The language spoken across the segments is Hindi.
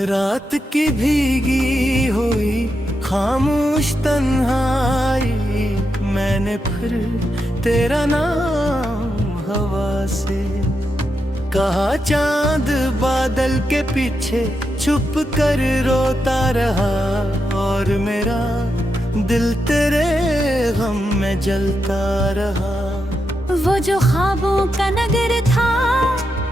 रात की भीगी हुई खामोश तन्हाई, मैंने फिर तेरा नाम हवा से कहा। चांद बादल के पीछे छुप कर रोता रहा, और मेरा दिल तेरे गम में जलता रहा। वो जो ख्वाबों का नगर था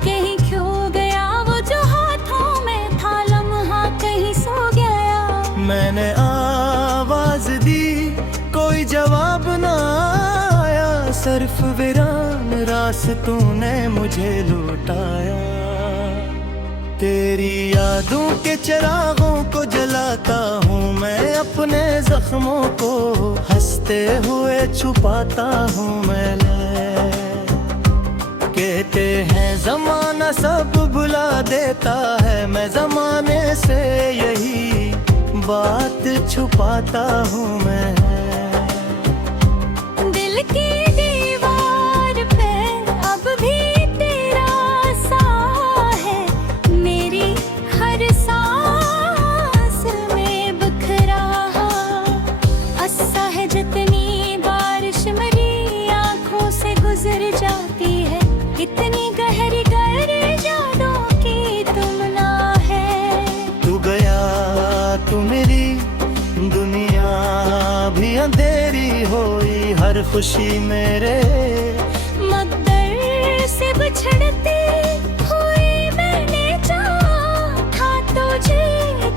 कहीं खो गया, वो जो हाथों में था लम्हा कहीं सो गया। मैंने आवाज दी कोई जवाब ना आया, सिर्फ वीरान रास्तों ने मुझे लौटाया। तेरी यादों के चिरागों को जलाता हूँ मैं, अपने जख्मों को हंसते हुए छुपाता हूँ मैं। कहते हैं जमाना सब भुला देता है, मैं जमाने से यही बात छुपाता हूँ मैं। दिल की दीवार पे अब भी तेरा सा है, मेरी हर सांस में बिखरा। अस्सा है जितनी बारिश मेरी आंखों से गुजर जाती है, इतनी गहरी गहरी यादों की तुमना है। तू गया तू मेरी दुनिया भी अंधेरी हुई, हर खुशी मेरे मकदर से बिछड़ती हुई मैंने चाहा तुझे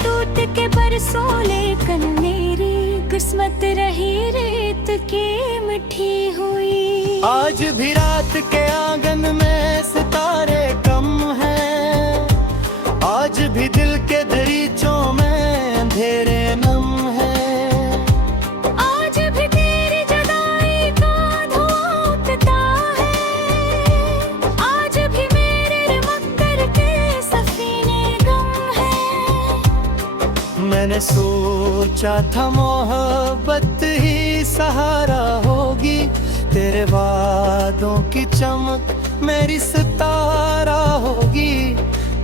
टूट के बरसों, लेकिन मेरी किस्मत रही रेत की मिठी हुई। आज भी रात के आंगन में सितारे कम हैं, आज भी दिल के दरीचों में अंधेरे नम हैं। आज भी तेरी जुदाई का धुआं उठता है, आज भी मेरे मक्कर के सफीने गम है। मैंने सोचा था मोहब्बत ही सहारा होगी, तेरे वादों की चमक मेरी सितारा होगी।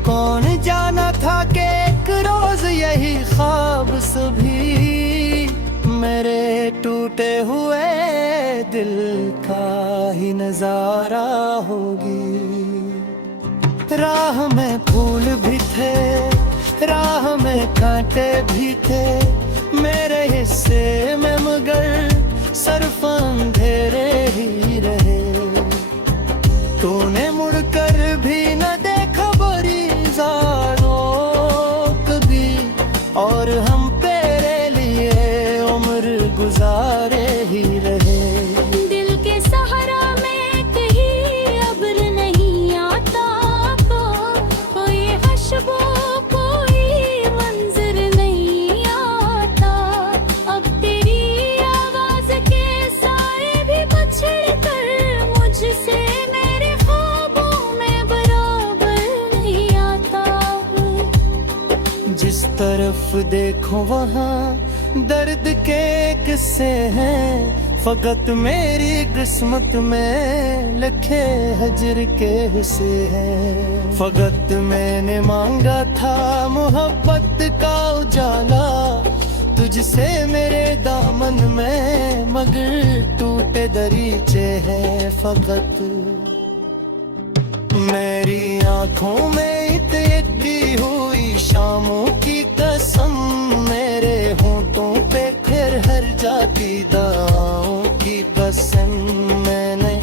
कौन जाना था कि एक रोज यही ख्वाब सभी मेरे टूटे हुए दिल का ही नजारा होगी। राह में फूल भी थे, राह में कांटे भी थे, मेरे हिस्से में मगर सिर्फ अंधेरे ही रहे। तूने मुड़कर भी न देखा बड़ी ज़ारों कभी, और हम तेरे लिए उम्र गुजारे ही रहे। दिल के सहारा में कहीं अब्र नहीं आता, कोई खुशबू कोई मंजर नहीं आता। अब तेरी आवाज के साए भी पछड़ कर मुझसे मेरे ख्वाबों में बराबर नहीं आता। जिस तरफ देखो वहाँ दर्द के किस्से हैं, फकत मेरी किस्मत में लखे हजर के हिस्से हैं। फकत मैंने मांगा था मोहब्बत का उजाला, तुझसे मेरे दामन में मगर टूटे दरीचे हैं। फकत मेरी आंखों में इतनी हुई शामों की कसम, मेरे होंठों पे फिर हर जाती दवाओं की कसम। मैंने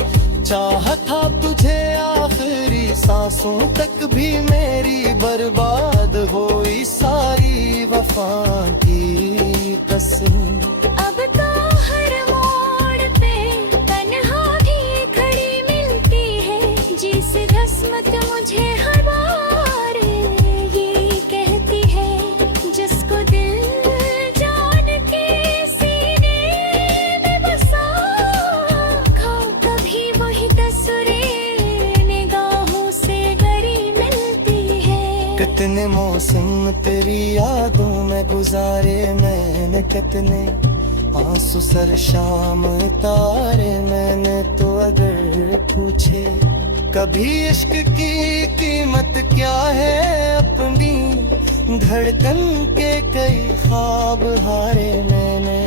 चाहा था तुझे आखिरी सांसों तक भी, मेरी बर्बाद हुई सारी वफा की कसम। अब तो हर मोड़ पे तन्हाई खड़ी मिलती है, जिस रस्मत मुझे हर बार ये कहती है। जिसको दिल जान के सीने में बसा, कभी वही तस्वीरें निगाहों से गरी मिलती है। कितने मौसम तेरी यादों में गुजारे मैंने, कितने आंसू सर शाम तारे मैंने। तो अगर पूछे कभी इश्क की कीमत क्या है अपनी, धड़कन के कई ख्वाब हारे मैंने।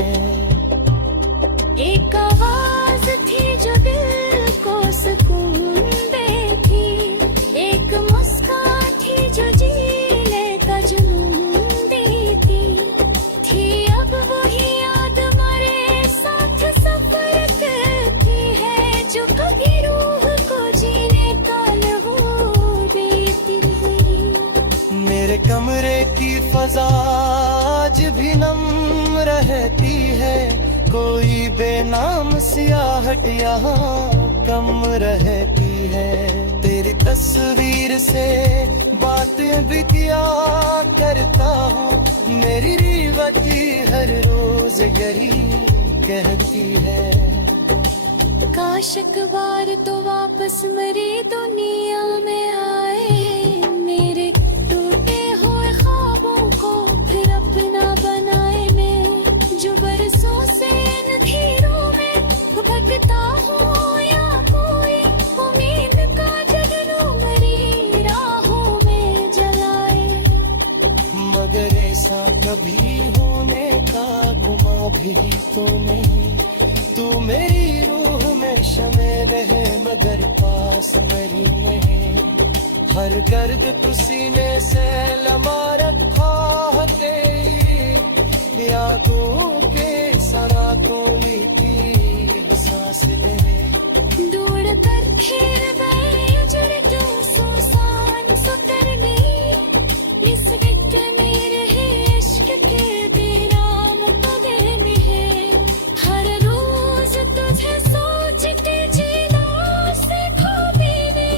एक आवाज थी जो दिल को सुकून देती, एक मुस्कान थी जो जीने का जुनून देती थी। अब वही याद हमारे साथ सफर करती है, जो कभी रूह को जीने का लहू देती है। मेरे कमरे की फजा आज भी नम रहती है, कोई बेनाम सियाहट यहाँ कम रहती है। तेरी तस्वीर से बातें भी किया करता हूँ, मेरी रीवती हर रोज गरी कहती है। काश एक बार तो वापस मेरी दुनिया में आए, मेरे टूटे हुए ख्वाबों को फिर अपना बनाए। मैं जो बरसों से इन धीरों में भटकता हूँ, या कोई उम्मीद का जगनू मेरी राहों में जलाए। मगर ऐसा कभी होने का गुमा भी तो नहीं, तू मेरी रूह में शमेल है मगर पास मेरी नहीं। हर गर्द तू सीने से लमा रखा है तेरी यादों के सरातों की सांस ले। दूर कर खेल गए उजड़ क्यों सुसान सुतर गई, इस विक्र में रहे इश्क के बेराम कदम है। हर रोज तुझे सोच के जीना सीखो मैंने,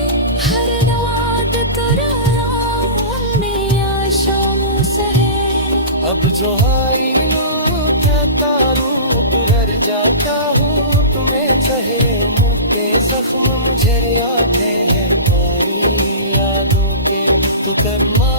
हर रात तुराओं में आशाओं से है। अब जो आईनू कहता रूप घर जाता हूँ, तुम्हें चेहरे मुँह के जख्म मुझे याद है पाई यादों के। तू कर्मा